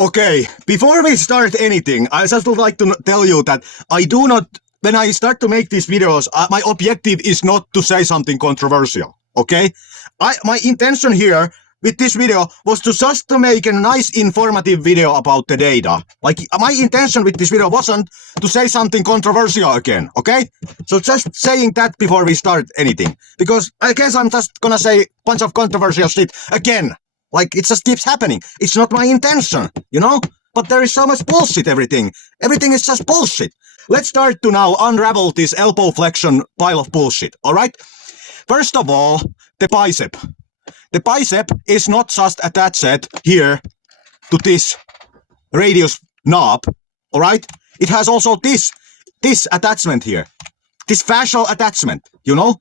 Okay, before we start anything, I just would like to tell you that I do not, when I start to make these videos, my objective is not to say something controversial, okay? My intention here with this video was just to make a nice informative video about the data. Like, my intention with this video wasn't to say something controversial again, okay? So just saying that before we start anything. Because I guess I'm just gonna say a bunch of controversial shit again. Like, it just keeps happening. It's not my intention, you know? But there is so much bullshit, everything. Everything is just bullshit. Let's start to now unravel this elbow flexion pile of bullshit, alright? First of all, the bicep. The bicep is not just attached here to this radius knob, alright? It has also this attachment here. This fascial attachment, you know?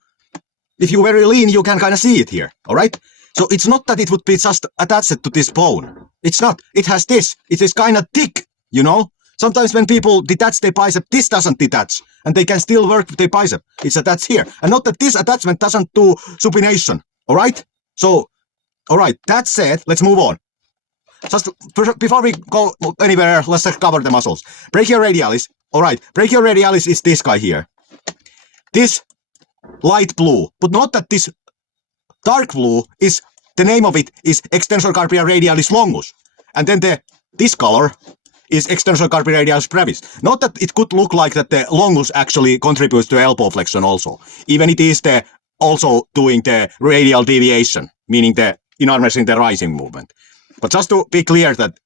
If you're very lean, you can kind of see it here, alright? So it's not that it would be just attached to this bone. It's not. It has this. It is kind of thick, you know? Sometimes when people detach their bicep, this doesn't detach. And they can still work with their bicep. It's attached here. And not that this attachment doesn't do supination. Alright? So, alright, that said, let's move on. Just before we go anywhere, let's just cover the muscles. Brachioradialis. Alright, brachioradialis is this guy here. This light blue. But not that this dark blue is, the name of it is extensor carpi radialis longus. And then this color is extensor carpi radialis brevis. Not that it could look like that the longus actually contributes to elbow flexion also. Even it is also doing the radial deviation, meaning the enormously the rising movement. But just to be clear that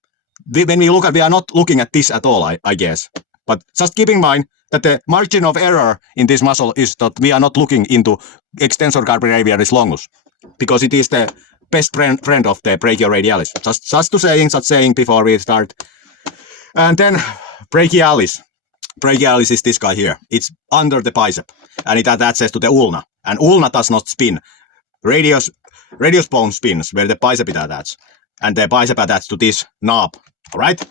when we look at, we are not looking at this at all, I guess. But just keep in mind that the margin of error in this muscle is that we are not looking into extensor carpi radialis longus, because it is the best friend of the brachioradialis. Just saying before we start. And then brachialis. Brachialis is this guy here. It's under the bicep, and it attaches to the ulna. And ulna does not spin. Radius bone spins where the bicep is attached, and the bicep attached to this knob. All right.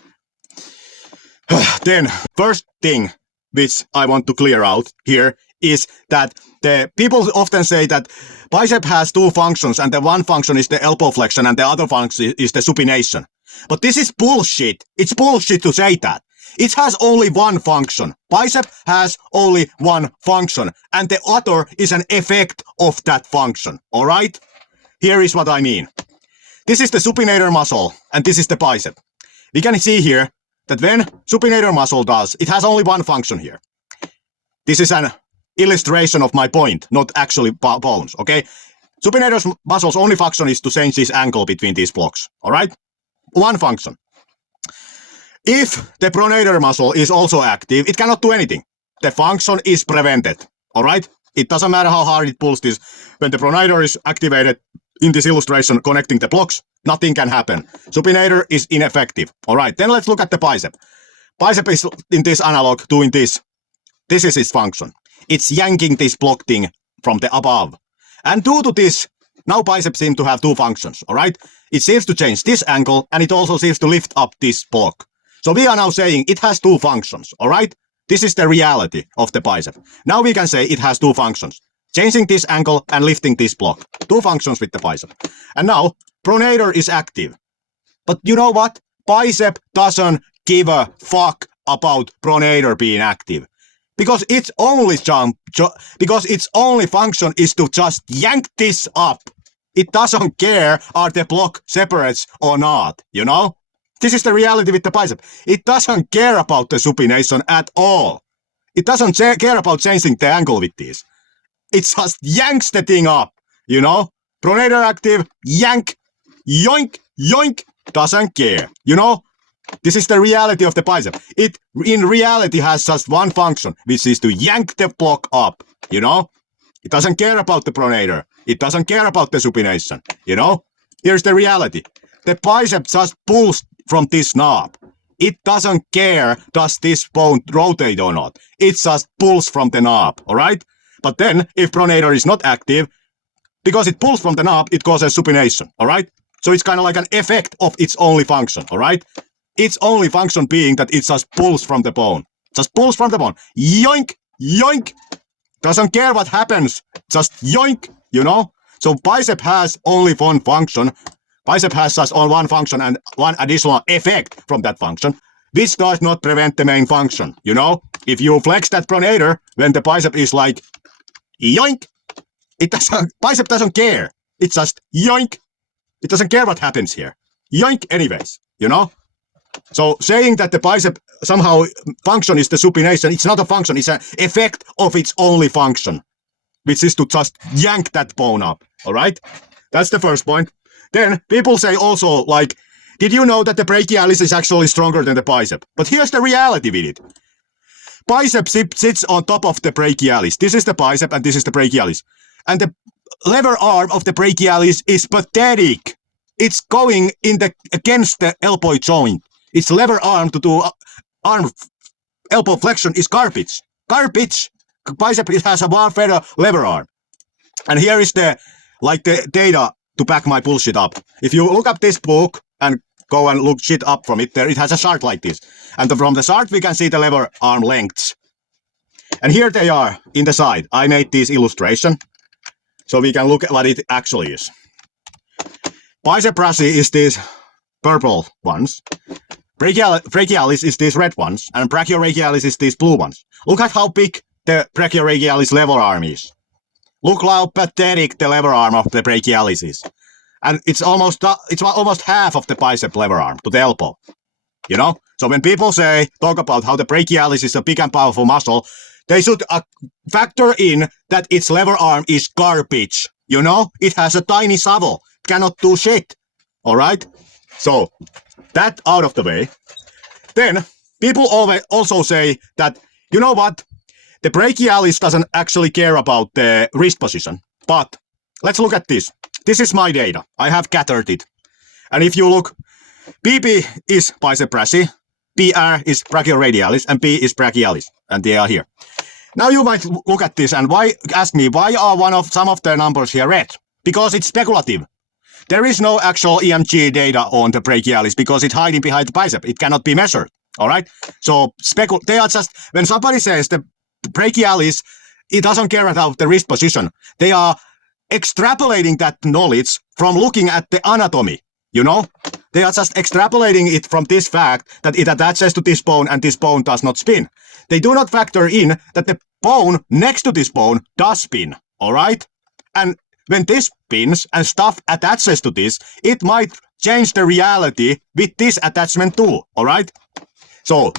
Then first thing which I want to clear out here is that the people often say that bicep has two functions, and the one function is the elbow flexion and the other function is the supination. But this is bullshit. It's bullshit to say that. It has only one function. Bicep has only one function, and the other is an effect of that function. Alright? Here is what I mean. This is the supinator muscle, and this is the bicep. We can see here that when supinator muscle does, it has only one function here. This is an illustration of my point, not actually bones, okay? Supinator muscle's only function is to change this angle between these blocks, alright? One function. If the pronator muscle is also active, it cannot do anything. The function is prevented, alright? It doesn't matter how hard it pulls this. When the pronator is activated in this illustration connecting the blocks, nothing can happen. Supinator is ineffective, alright? Then let's look at the bicep. Bicep is in this analog doing this. This is its function. It's yanking this block thing from the above. And due to this, now bicep seems to have two functions, alright? It seems to change this angle, and it also seems to lift up this block. So we are now saying it has two functions, alright? This is the reality of the bicep. Now we can say it has two functions. Changing this angle and lifting this block. Two functions with the bicep. And now, pronator is active. But you know what? Bicep doesn't give a fuck about pronator being active. Because its only its only function is to just yank this up. It doesn't care are the block separates or not, you know? This is the reality with the bicep. It doesn't care about the supination at all. It doesn't care about changing the angle with this. It just yanks the thing up, you know? Pronator active, yank, yoink, yoink, doesn't care, you know? This is the reality of the bicep. It, in reality, has just one function, which is to yank the block up, you know? It doesn't care about the pronator. It doesn't care about the supination, you know? Here's the reality. The bicep just pulls from this knob. It doesn't care does this bone rotate or not. It just pulls from the knob, alright? But then, if pronator is not active, because it pulls from the knob, it causes supination, alright? So it's kind of like an effect of its only function, alright? Its only function being that it just pulls from the bone. Just pulls from the bone. Yoink! Yoink! Doesn't care what happens. Just yoink! You know? So bicep has only one function. Bicep has just on one function and one additional effect from that function. This does not prevent the main function, you know? If you flex that pronator when the bicep is like, yoink, bicep doesn't care. It's just yoink. It doesn't care what happens here. Yoink anyways, you know? So saying that the bicep somehow function is the supination, it's not a function, it's an effect of its only function, which is to just yank that bone up, all right? That's the first point. Then people say also, like, did you know that the brachialis is actually stronger than the bicep? But here's the reality with it. Bicep sits on top of the brachialis. This is the bicep and this is the brachialis. And the lever arm of the brachialis is pathetic. It's going against the elbow joint. Its lever arm to do arm elbow flexion is garbage. Garbage. Bicep has a one better lever arm. And here is the data to back my bullshit up. If you look up this book and go and look shit up from it, there it has a chart like this. And from the chart we can see the lever arm lengths. And here they are in the side. I made this illustration so we can look at what it actually is. Bicep brachii is these purple ones. Brachialis is these red ones. And brachioradialis is these blue ones. Look at how big the brachioradialis lever arm is. Look how pathetic the lever arm of the brachialis is. And it's almost half of the bicep lever arm to the elbow. You know? So when people talk about how the brachialis is a big and powerful muscle, they should factor in that its lever arm is garbage. You know? It has a tiny shovel. It cannot do shit. Alright? So, that out of the way. Then, people always also say that, you know what? The brachialis doesn't actually care about the wrist position. But, let's look at this. This is my data. I have gathered it. And if you look, BB is bicep brachii, BR is brachioradialis, and B is brachialis. And they are here. Now you might look at this and ask me, why are some of the numbers here red? Because it's speculative. There is no actual EMG data on the brachialis because it's hiding behind the bicep. It cannot be measured. All right? So they are just, when somebody says the brachialis, it doesn't care about the wrist position. They are extrapolating that knowledge from looking at the anatomy, you know? They are just extrapolating it from this fact that it attaches to this bone and this bone does not spin. They do not factor in that the bone next to this bone does spin, all right? And when this spins and stuff attaches to this, it might change the reality with this attachment too, all right? So,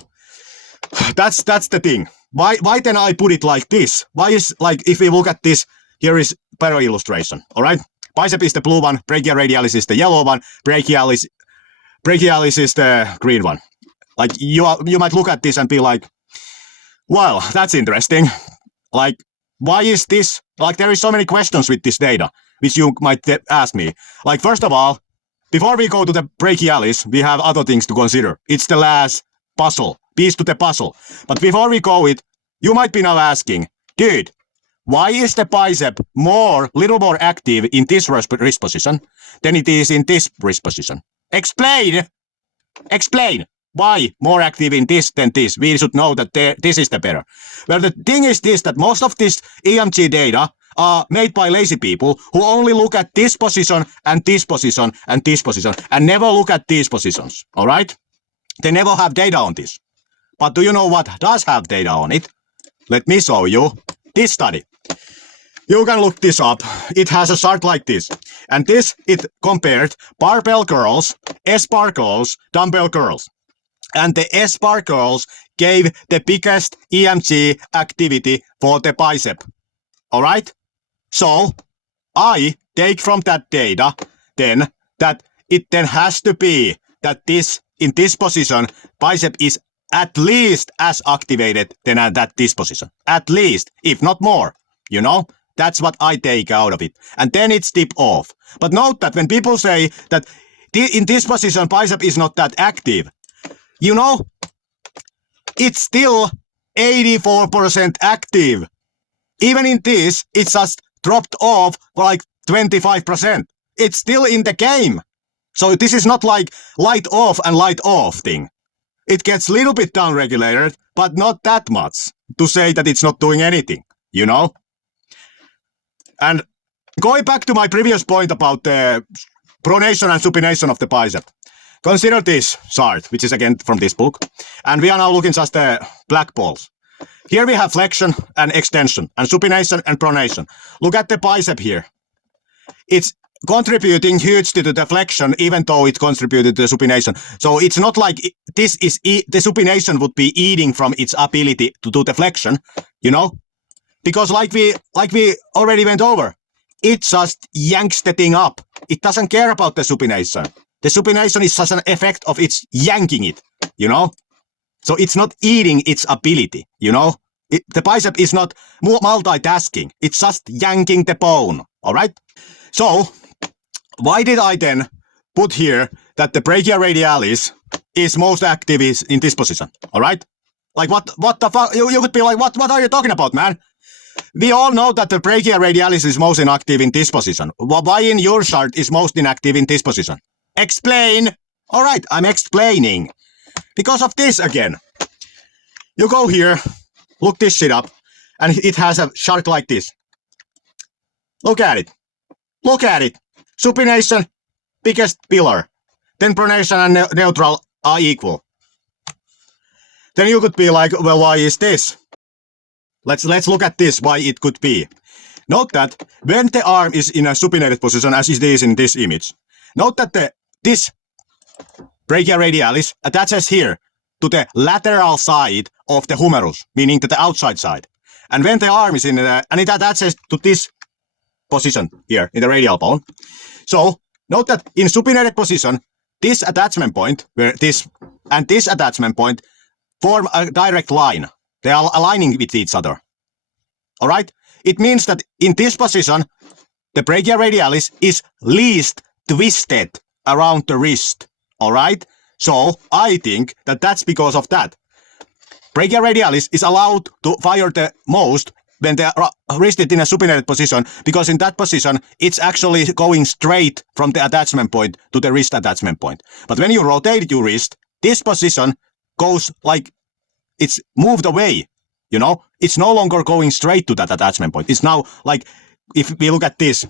that's the thing. Why then I put it like this? Why is, like, if we look at this, here is better illustration, all right? Bicep is the blue one, brachioradialis is the yellow one, brachialis is the green one. Like, you might look at this and be like, well, that's interesting. Like, why is this? Like, there is so many questions with this data, which you might ask me. Like, first of all, before we go to the brachialis, we have other things to consider. It's the last piece to the puzzle. But before we go it, you might be now asking, dude, why is the bicep little more active in this wrist position than it is in this wrist position? Explain! Explain! Why more active in this than this? We should know that this is the better. Well, the thing is this, that most of this EMG data are made by lazy people who only look at this position and this position and this position and never look at these positions, all right? They never have data on this. But do you know what does have data on it? Let me show you this study. You can look this up. It has a chart like this. And this, it compared barbell curls, S-bar curls, dumbbell curls. And the S-bar curls gave the biggest EMG activity for the bicep. Alright? So, I take from that data then that it then has to be that in this position, bicep is at least as activated than at this position. At least, if not more. You know? That's what I take out of it. And then it's tip off. But note that when people say that in this position bicep is not that active, you know, it's still 84% active. Even in this, it's just dropped off for like 25%. It's still in the game. So this is not like light off thing. It gets a little bit downregulated, but not that much to say that it's not doing anything, you know? And going back to my previous point about the pronation and supination of the bicep. Consider this chart, which is again from this book. And we are now looking just the black balls. Here we have flexion and extension, and supination and pronation. Look at the bicep here. It's contributing hugely to the flexion, even though it contributed to the supination. So it's not like this is the supination would be eating from its ability to do the flexion, you know? Because like we already went over, it just yanks the thing up. It doesn't care about the supination. The supination is just an effect of its yanking it, you know? So it's not eating its ability, you know? The bicep is not multitasking. It's just yanking the bone, all right? So why did I then put here that the brachioradialis is most active in this position, all right? Like what the fuck? You could be like, what are you talking about, man? We all know that the brachioradialis is most inactive in this position. Why in your chart is most inactive in this position? Explain. All right, I'm explaining. Because of this again. You go here, look this shit up, and it has a chart like this. Look at it. Look at it. Supination, biggest pillar. Then pronation and neutral are equal. Then you could be like, well, why is this? Let's look at this, why it could be. Note that when the arm is in a supinated position, as it is in this image, note that this brachioradialis attaches here to the lateral side of the humerus, meaning to the outside side. And when the arm is and it attaches to this position here in the radial bone. So note that in supinated position, this attachment point, where this and this attachment point form a direct line. They are aligning with each other. All right? It means that in this position, the brachioradialis is least twisted around the wrist. All right? So I think that that's because of that. Brachioradialis is allowed to fire the most when they are wristed in a supinated position, because in that position, it's actually going straight from the attachment point to the wrist attachment point. But when you rotate your wrist, this position goes like it's moved away, you know? It's no longer going straight to that attachment point. It's now like, if we look at this,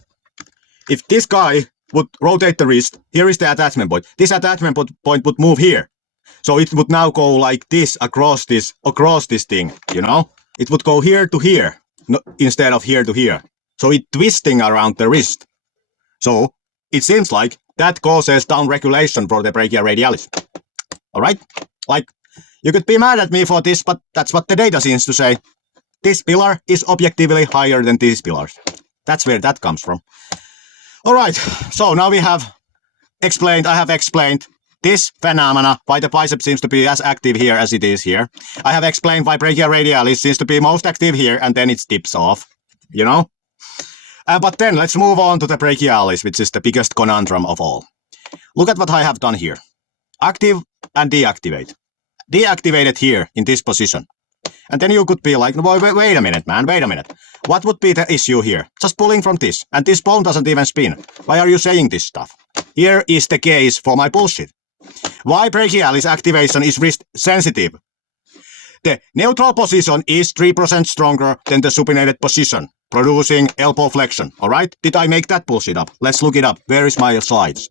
if this guy would rotate the wrist, here is the attachment point. This attachment point would move here. So it would now go like this across this thing, you know? It would go here to here, instead of here to here. So it's twisting around the wrist. So it seems like that causes downregulation for the brachioradialis. All right? Like, you could be mad at me for this, but that's what the data seems to say. This pillar is objectively higher than these pillars. That's where that comes from. All right, so now I have explained this phenomena, why the bicep seems to be as active here as it is here. I have explained why brachioradialis seems to be most active here, and then it dips off, you know? But then let's move on to the brachialis, which is the biggest conundrum of all. Look at what I have done here. Active and deactivate. Deactivated here in this position. And then you could be like, wait a minute, man, wait a minute. What would be the issue here? Just pulling from this, and this bone doesn't even spin. Why are you saying this stuff? Here is the case for my bullshit. Why brachialis activation is wrist sensitive? The neutral position is 3% stronger than the supinated position, producing elbow flexion, all right? Did I make that bullshit up? Let's look it up. Where is my slides?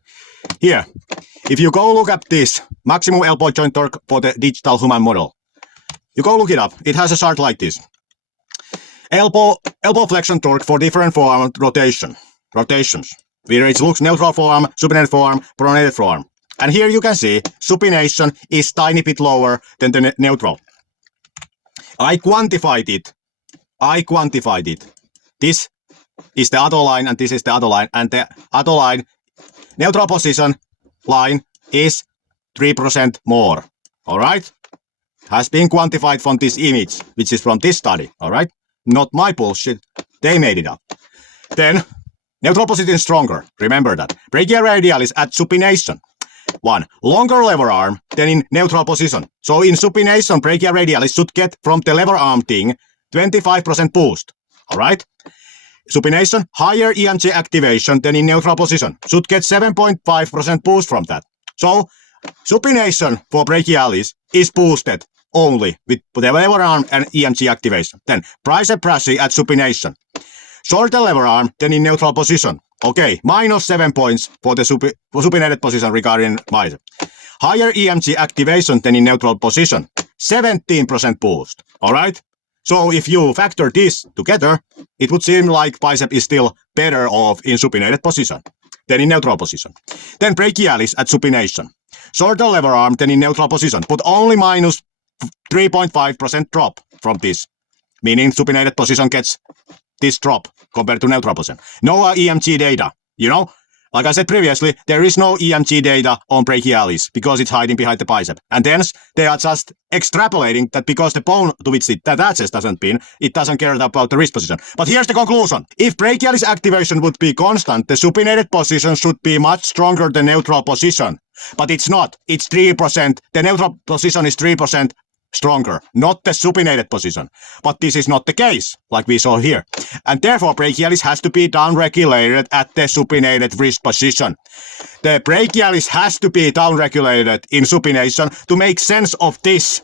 Here, if you go look up this maximum elbow joint torque for the digital human model, you go look it up. It has a chart like this. Elbow flexion torque for different forearm rotations. Whether it looks neutral forearm, supinated forearm, pronated forearm. And here you can see supination is tiny bit lower than the neutral. I quantified it. This is the other line and this is the other line. And the other line, neutral position line, is 3% more. All right? Has been quantified from this image, which is from this study. All right? Not my bullshit. They made it up. Then, neutral position is stronger. Remember that. Brachioradialis at supination. 1. Longer lever arm than in neutral position. So in supination, brachioradialis should get from the lever arm thing 25% boost. Alright? Supination, higher EMG activation than in neutral position. Should get 7.5% boost from that. So, supination for brachialis is boosted only with the lever arm and EMG activation. Then, bicep brachii at supination. Shorter lever arm than in neutral position. Okay, minus 7 points for the supinated position regarding bicep. Higher EMG activation than in neutral position. 17% boost. Alright? So if you factor this together, it would seem like bicep is still better off in supinated position than in neutral position. Then brachialis at supination. Shorter lever arm than in neutral position, but only minus 3.5% drop from this. Meaning supinated position gets this drop compared to neutral position. No EMG data, you know? Like I said previously, there is no EMG data on brachialis because it's hiding behind the bicep. And hence, they are just extrapolating that because the bone to which it attaches doesn't pin, it doesn't care about the wrist position. But here's the conclusion. If brachialis activation would be constant, the supinated position should be much stronger than neutral position. But it's not. It's 3%. The neutral position is 3% stronger, not the supinated position. But this is not the case, like we saw here. And therefore, brachialis has to be downregulated at the supinated wrist position. The brachialis has to be downregulated in supination to make sense of this.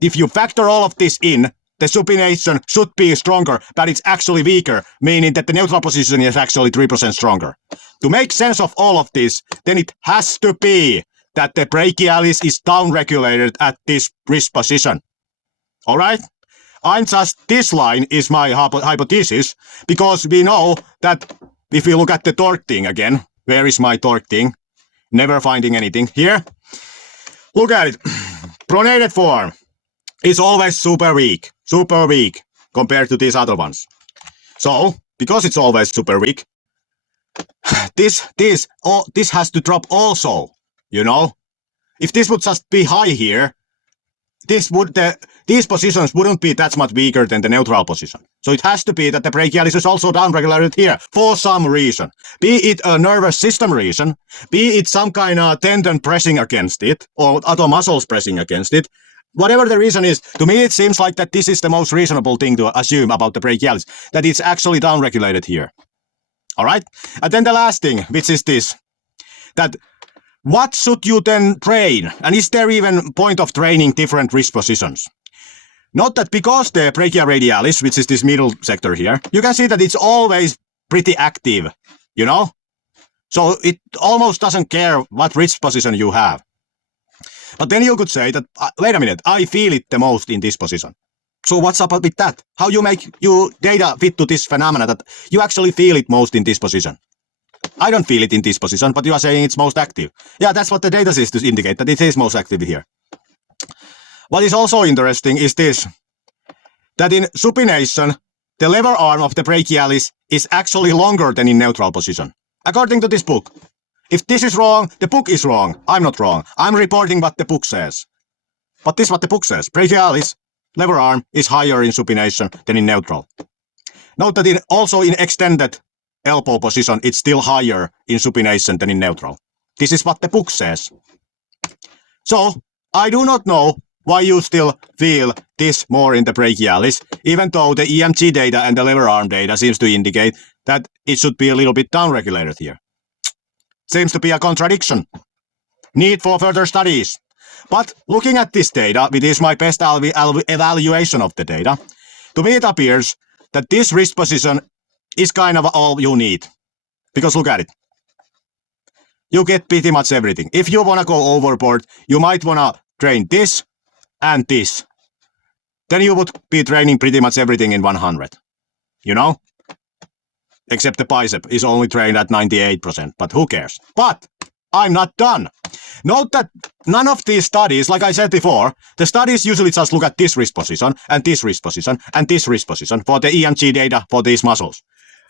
If you factor all of this in, the supination should be stronger, but it's actually weaker, meaning that the neutral position is actually 3% stronger. To make sense of all of this, then it has to be that the brachialis is downregulated at this wrist position. Alright? This line is my hypothesis, because we know that if we look at the torque thing again, where is my torque thing? Never finding anything. Here. Look at it. Pronated forearm is always super weak compared to these other ones. So, because it's always super weak, this has to drop also. You know, if this would just be high here, these positions wouldn't be that much weaker than the neutral position. So it has to be that the brachialis is also downregulated here for some reason. Be it a nervous system reason, be it some kind of tendon pressing against it, or other muscles pressing against it. Whatever the reason is, to me it seems like that this is the most reasonable thing to assume about the brachialis, that it's actually downregulated here. Alright? And then the last thing, which is this, that what should you then train? And is there even point of training different wrist positions? Not that because the brachioradialis, which is this middle sector here, you can see that it's always pretty active, you know? So it almost doesn't care what wrist position you have. But then you could say that, wait a minute, I feel it the most in this position. So what's up with that? How you make your data fit to this phenomena that you actually feel it most in this position? I don't feel it in this position, but you are saying it's most active. Yeah, that's what the data says to indicate that it is most active here. What is also interesting is this, that in supination, the lever arm of the brachialis is actually longer than in neutral position, according to this book. If this is wrong, the book is wrong. I'm not wrong. I'm reporting what the book says. But this is what the book says. Brachialis, lever arm, is higher in supination than in neutral. Note that also in extended elbow position, it's still higher in supination than in neutral. This is what the book says. So, I do not know why you still feel this more in the brachialis, even though the EMG data and the lever arm data seems to indicate that it should be a little bit downregulated here. Seems to be a contradiction. Need for further studies. But looking at this data, which is my best evaluation of the data, to me it appears that this wrist position is kind of all you need. Because look at it. You get pretty much everything. If you want to go overboard, you might want to train this and this. Then you would be training pretty much everything in 100. You know? Except the bicep is only trained at 98%, but who cares? But I'm not done. Note that none of these studies, like I said before, the studies usually just look at this wrist position and this wrist position and this wrist position for the EMG data for these muscles.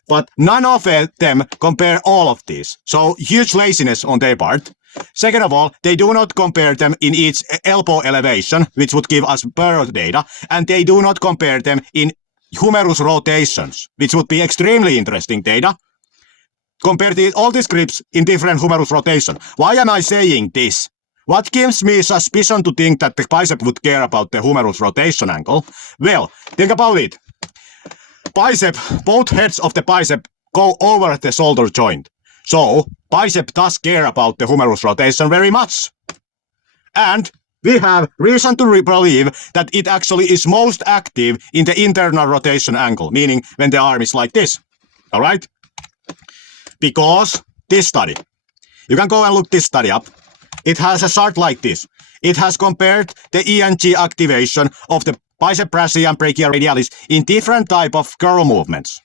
But none of them compare all of these. So huge laziness on their part. Second of all, they do not compare them in each elbow elevation, which would give us better data, and they do not compare them in humerus rotations, which would be extremely interesting data. Compare all these grips in different humerus rotation. Why am I saying this? What gives me suspicion to think that the bicep would care about the humerus rotation angle? Well, think about it. Bicep, both heads of the bicep go over the shoulder joint. So, bicep does care about the humerus rotation very much. And we have reason to believe that it actually is most active in the internal rotation angle, meaning when the arm is like this. Alright? Because this study, you can go and look this study up. It has a chart like this. It has compared the EMG activation of the bicep brachii and brachioradialis in different type of curl movements.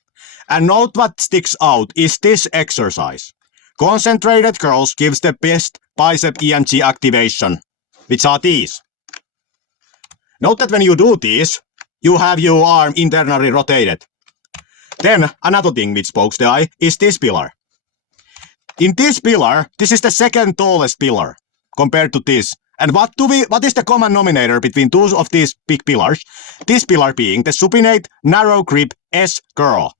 And note what sticks out is this exercise. Concentrated curls gives the best bicep EMG activation, which are these. Note that when you do this, you have your arm internally rotated. Then another thing which pokes the eye is this pillar. In this pillar, this is the second tallest pillar compared to this. And what is the common nominator between two of these big pillars? This pillar being the supinate narrow grip S curl.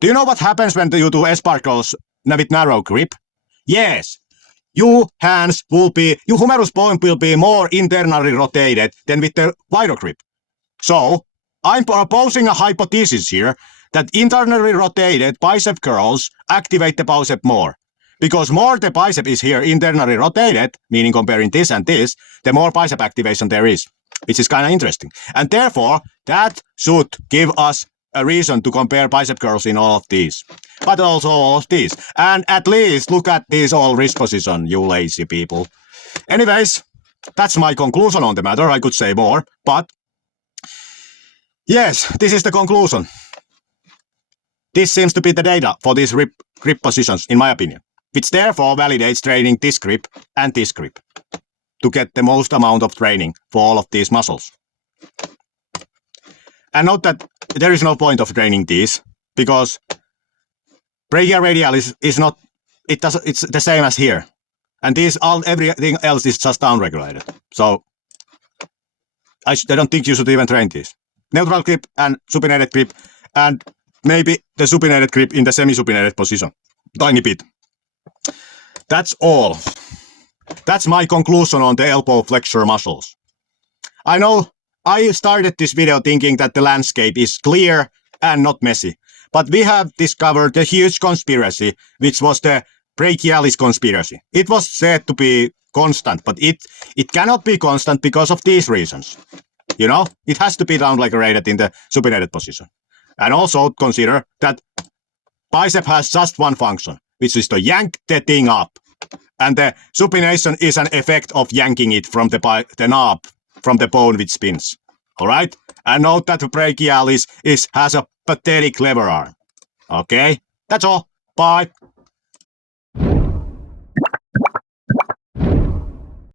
Do you know what happens when you do S-bar curls with narrow grip? Yes, your humerus bone will be more internally rotated than with the wider grip. So, I'm proposing a hypothesis here that internally rotated bicep curls activate the bicep more. Because more the bicep is here internally rotated, meaning comparing this and this, the more bicep activation there is, which is kind of interesting. And therefore, that should give us a reason to compare bicep curls in all of these, but also all of these. And at least look at these all wrist position, you lazy people. Anyways, that's my conclusion on the matter. I could say more, but yes, this is the conclusion. This seems to be the data for these grip positions, in my opinion, which therefore validates training this grip and this grip to get the most amount of training for all of these muscles. And note that there is no point of training these because brachioradialis is not, it's the same as here. And everything else is just downregulated. So I don't think you should even train these. Neutral grip and supinated grip, and maybe the supinated grip in the semi-supinated position. Tiny bit. That's all. That's my conclusion on the elbow flexor muscles. I know I started this video thinking that the landscape is clear and not messy. But we have discovered a huge conspiracy, which was the Brachialis conspiracy. It was said to be constant, but it cannot be constant because of these reasons. You know, it has to be downregulated in the supinated position. And also consider that bicep has just one function, which is to yank the thing up. And the supination is an effect of yanking it from the knob, from the bone which spins. Alright? And note that the brachialis has a pathetic lever arm. Okay? That's all. Bye.